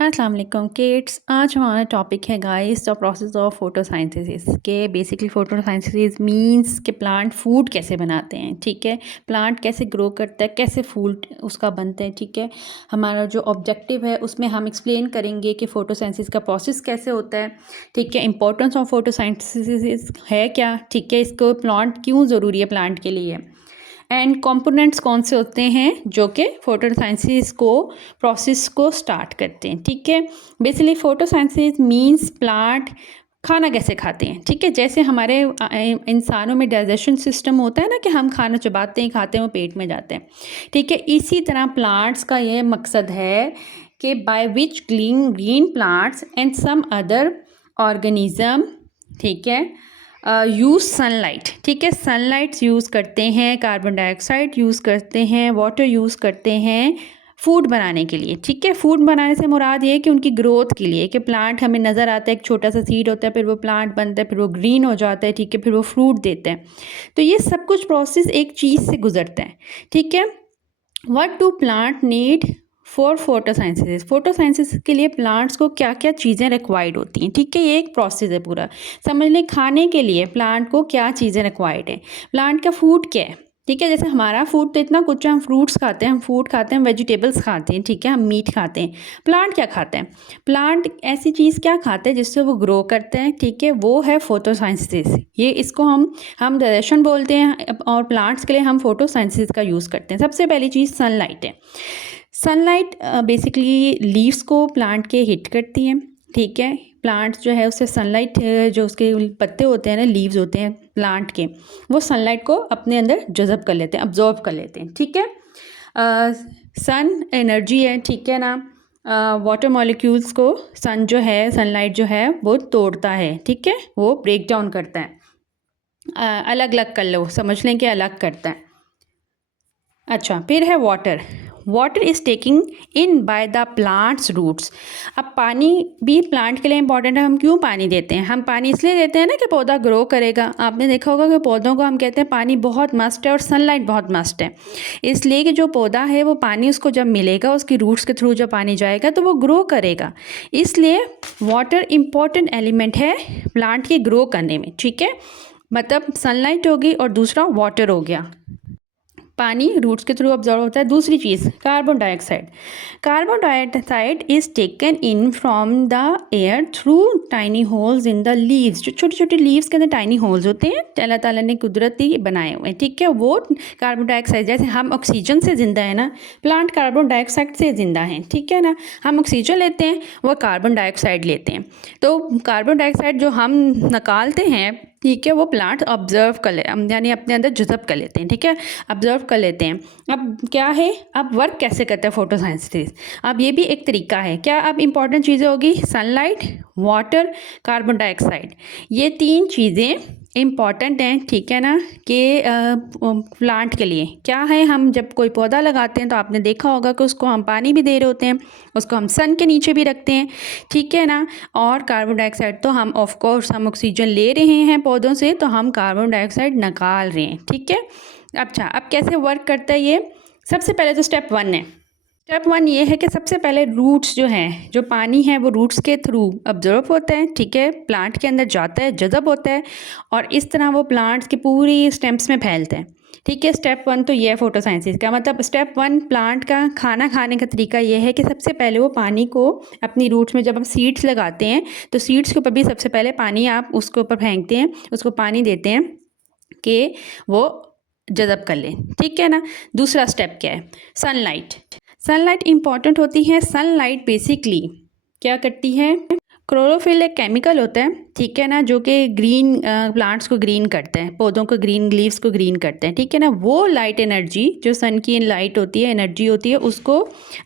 अस्सलाम वालेकुम किड्स। आज हमारा टॉपिक है guys the process of photosynthesis के बेसिकली फोटोसिंथेसिस मींस कि प्लांट फूड कैसे बनाते हैं। ठीक है, प्लांट कैसे ग्रो करता है, कैसे फूड उसका बनता है। ठीक है, हमारा जो ऑब्जेक्टिव है उसमें हम एक्सप्लेन करेंगे कि फोटोसिंथेसिस का प्रोसेस कैसे होता है। ठीक है, इंपॉर्टेंस ऑफ फोटोसिंथेसिस है क्या। ठीक है, इसको प्लांट क्यों ज़रूरी है प्लांट के लिए, एंड कंपोनेंट्स कौन से होते हैं जो कि फोटोसिंथेसिस को प्रोसेस को स्टार्ट करते हैं। ठीक है, बेसिकली फोटोसिंथेसिस मींस प्लांट खाना कैसे खाते हैं। ठीक है, जैसे हमारे इंसानों में डाइजेशन सिस्टम होता है ना कि हम खाना चबाते हैं, खाते हैं, वो पेट में जाते हैं। ठीक है, इसी तरह प्लांट्स का ये मकसद है कि by which green plants and some other organism, ठीक है, यूज़ सनलाइट। ठीक है, सनलाइट यूज़ करते हैं, कार्बन डाइऑक्साइड यूज़ करते हैं, वाटर यूज़ करते हैं फूड बनाने के लिए। ठीक है, फूड बनाने से मुराद ये है कि उनकी ग्रोथ के लिए, कि प्लांट हमें नज़र आता है, एक छोटा सा सीड होता है, फिर वो प्लांट बनता है, फिर वो ग्रीन हो जाता है। ठीक है, फिर वो फ्रूट देता है। तो ये सब कुछ प्रोसेस एक चीज़ से गुजरता है। ठीक है, what do plant need for photosynthesis. Photosynthesis के लिए प्लांट्स को क्या क्या चीज़ें रिक्वायर्ड होती हैं। ठीक है, ये एक प्रोसेस है पूरा। समझ लें, खाने के लिए प्लांट को क्या चीज़ें रिक्वायर्ड है, प्लांट का फूड क्या है। ठीक है, जैसे हमारा फूड तो इतना कुछ है, हम फ्रूट्स खाते हैं, हम फूड खाते हैं, हम वेजिटेबल्स खाते हैं। ठीक है, हम मीट खाते हैं। प्लांट क्या खाते हैं, प्लांट ऐसी चीज़ क्या खाते हैं जिससे वो ग्रो करते हैं। ठीक है, वो है फोटोसिंथेसिस। ये इसको हम डाइजेशन बोलते हैं, और प्लांट्स के लिए हम फोटोसिंथेसिस का यूज़ करते हैं। सबसे पहली चीज़ सनलाइट है। सनलाइट बेसिकली लीव्स को प्लांट के हिट करती हैं। ठीक है, प्लांट जो है उससे सनलाइट, जो उसके पत्ते होते हैं ना, लीव्स होते हैं प्लांट के, वो सनलाइट को अपने अंदर जज़ब कर लेते हैं, अब्जॉर्ब कर लेते हैं। ठीक है, सन एनर्जी है। ठीक है ना, वाटर मॉलिक्यूल्स को सन जो है, सनलाइट जो है वो तोड़ता है। ठीक है, वो ब्रेक डाउन करता है, अलग अलग कर लो, समझ लें कि अलग करता है। अच्छा, फिर है water. Water is taking in by the plants roots. अब पानी भी प्लांट के लिए इंपॉर्टेंट है। हम क्यों पानी देते हैं, हम पानी इसलिए देते हैं ना कि पौधा ग्रो करेगा। आपने देखा होगा कि पौधों को हम कहते हैं पानी बहुत मस्ट है और सनलाइट बहुत मस्ट है, इसलिए कि जो पौधा है वो पानी उसको जब मिलेगा, उसकी रूट्स के थ्रू जब पानी जाएगा तो वो ग्रो करेगा। इसलिए वाटर इम्पॉर्टेंट एलिमेंट है प्लांट के ग्रो करने में। ठीक है, मतलब सनलाइट होगी और दूसरा वाटर हो गया, पानी रूट्स के थ्रू ऑब्जॉर्व होता है। दूसरी चीज़ carbon dioxide. Carbon dioxide is taken in from the air through tiny holes in the leaves. जो छोटे छोटे लीव्स के अंदर टाइनी होल्स होते हैं, अल्लाह ताला ने कुदरती बनाए हुए हैं। ठीक है, वो कार्बन डाइऑक्साइड, जैसे हम ऑक्सीजन से ज़िंदा है ना, प्लांट कार्बन डाइऑक्साइड से ज़िंदा हैं। ठीक है ना, हम ऑक्सीजन लेते हैं, वो कार्बन डाइऑक्साइड लेते हैं। तो कार्बन डाइऑक्साइड जो हम निकालते हैं, ठीक है, वो प्लांट ऑब्जर्व कर ले, यानी अपने अंदर जज़ब कर लेते हैं। ठीक है, ऑब्जर्व कर लेते हैं। अब क्या है, अब वर्क कैसे करता है फोटोसिंथेसिस, अब ये भी एक तरीका है। क्या अब इंपॉर्टेंट चीज़ें होगी, सनलाइट, वाटर, कार्बन डाइऑक्साइड, ये तीन चीज़ें इम्पॉर्टेंट हैं। ठीक है ना, कि प्लांट के लिए क्या है, हम जब कोई पौधा लगाते हैं तो आपने देखा होगा कि उसको हम पानी भी दे रहे होते हैं, उसको हम सन के नीचे भी रखते हैं। ठीक है ना, और कार्बन डाइऑक्साइड तो हम ऑफ कोर्स हम ऑक्सीजन ले रहे हैं पौधों से, तो हम कार्बन डाइऑक्साइड निकाल रहे हैं। ठीक है, अच्छा, अब कैसे वर्क करता है ये। सबसे पहले तो स्टेप 1 है। स्टेप 1 ये है कि सबसे पहले रूट्स जो हैं, जो पानी है वो रूट्स के थ्रू ऑब्जर्व होता है। ठीक है, प्लांट के अंदर जाता है, जज़ब होता है, और इस तरह वो प्लांट्स की पूरी स्टेम्स में फैलता है। ठीक है, स्टेप 1 तो ये है फोटोसिंथेसिस का। मतलब स्टेप 1 प्लांट का खाना खाने का तरीका ये है कि सबसे पहले वो पानी को अपनी रूट्स में, जब हम सीड्स लगाते हैं तो सीड्स के ऊपर भी सबसे पहले पानी आप उसके ऊपर फेंकते हैं, उसको पानी देते हैं कि वो जज़ब कर लें। ठीक है ना, दूसरा स्टेप क्या है, सनलाइट। सनलाइट इंपॉर्टेंट होती है। सनलाइट बेसिकली क्या करती है, क्लोरोफिल एक केमिकल होता है। ठीक है ना, जो कि ग्रीन प्लांट्स को ग्रीन करता है, पौधों को ग्रीन, लीव्स को ग्रीन करते हैं। ठीक है ना, वो लाइट एनर्जी जो सन की लाइट होती है, एनर्जी होती है, उसको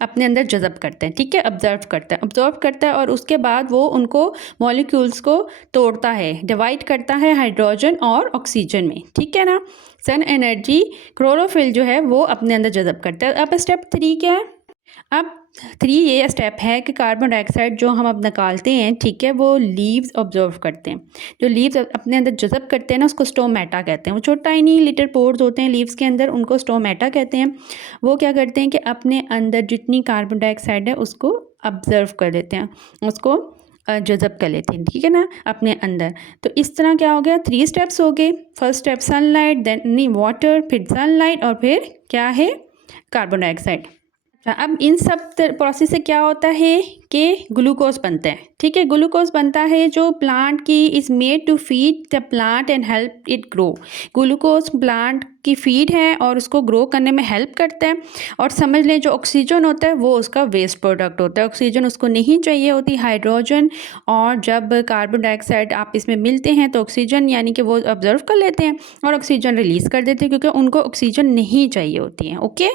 अपने अंदर जज़ब करता है। ठीक है, ऑब्जर्व करता है, और उसके बाद वो उनको मॉलिक्यूल्स को तोड़ता है, डिवाइड करता है हाइड्रोजन और ऑक्सीजन में। ठीक है ना, सन एनर्जी क्लोरोफिल जो है वो अपने अंदर जज़ब करता है। अब स्टेप 3 क्या है, अब 3 ये स्टेप है कि कार्बन डाइऑक्साइड जो हम अब निकालते हैं, ठीक है, वो लीव्स ऑब्जर्व करते हैं। जो लीव्स अपने अंदर जज़ब करते हैं ना, उसको स्टोमेटा कहते हैं। वो छोटा ही नहीं, लिटिल पोर्स होते हैं लीव्स के अंदर, उनको स्टोमेटा कहते हैं। वो क्या करते हैं कि अपने अंदर जितनी कार्बन डाइऑक्साइड है उसको ऑब्ज़र्व कर लेते हैं, उसको जज़ब कर लेते हैं, ठीक है ना, अपने अंदर। तो इस तरह क्या हो गया, 3 स्टेप्स हो गए। फर्स्ट स्टेप सनलाइट, देन नहीं वाटर, फिर सनलाइट और फिर क्या है, कार्बन डाइऑक्साइड। अब इन सब प्रोसेस से क्या होता है कि ग्लूकोज बनता है, ठीक है। ग्लूकोज बनता है जो प्लांट की is made to feed the plant and help it grow. Glucose plant की फीड है और उसको ग्रो करने में हेल्प करता है। और समझ लें जो ऑक्सीजन होता है वो उसका वेस्ट प्रोडक्ट होता है। ऑक्सीजन उसको नहीं चाहिए होती, हाइड्रोजन और जब कार्बन डाइऑक्साइड आप इसमें मिलते हैं तो ऑक्सीजन यानी कि वो ऑब्जर्व कर लेते हैं और ऑक्सीजन रिलीज़ कर देते हैं, क्योंकि उनको ऑक्सीजन नहीं चाहिए होती है। ओके।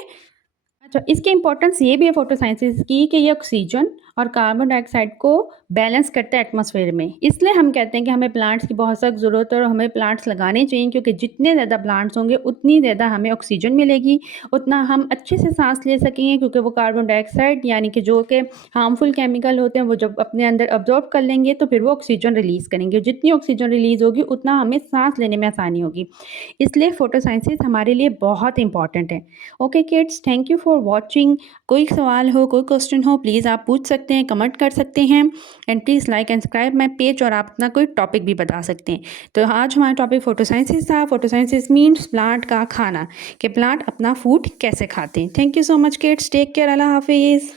अच्छा, इसकी इम्पोर्टेंस ये भी है फोटोसिंथेसिस की कि ये ऑक्सीजन और कार्बन डाइऑक्साइड को बैलेंस करता है एटमॉस्फेयर में। इसलिए हम कहते हैं कि हमें प्लांट्स की बहुत सख्त ज़रूरत है और हमें प्लांट्स लगाने चाहिए, क्योंकि जितने ज़्यादा प्लांट्स होंगे उतनी ज़्यादा हमें ऑक्सीजन मिलेगी, उतना हम अच्छे से सांस ले सकेंगे, क्योंकि वो कार्बन डाइऑक्साइड यानी कि जो कि हार्मफुल केमिकल होते हैं वो जब अपने अंदर अब्जॉर्ब कर लेंगे तो फिर वो ऑक्सीजन रिलीज़ करेंगे। जितनी ऑक्सीजन रिलीज़ होगी उतना हमें सांस लेने में आसानी होगी। इसलिए फोटोसिंथेसिस हमारे लिए बहुत इंपॉर्टेंट है। Okay kids, thank you for watching. कोई सवाल हो, कोई क्वेश्चन हो, प्लीज़ आप पूछ सकते हैं, कमेंट कर सकते हैं। And please like and subscribe my page. और आप अपना कोई टॉपिक भी बता सकते हैं। तो आज हमारा टॉपिक फोटोसिंथेसिस था। फोटोसिंथेसिस मीन्स प्लांट का खाना, कि प्लांट अपना फूड कैसे खाते हैं। Thank you so much kids, take care, अल्लाह हाफिज़।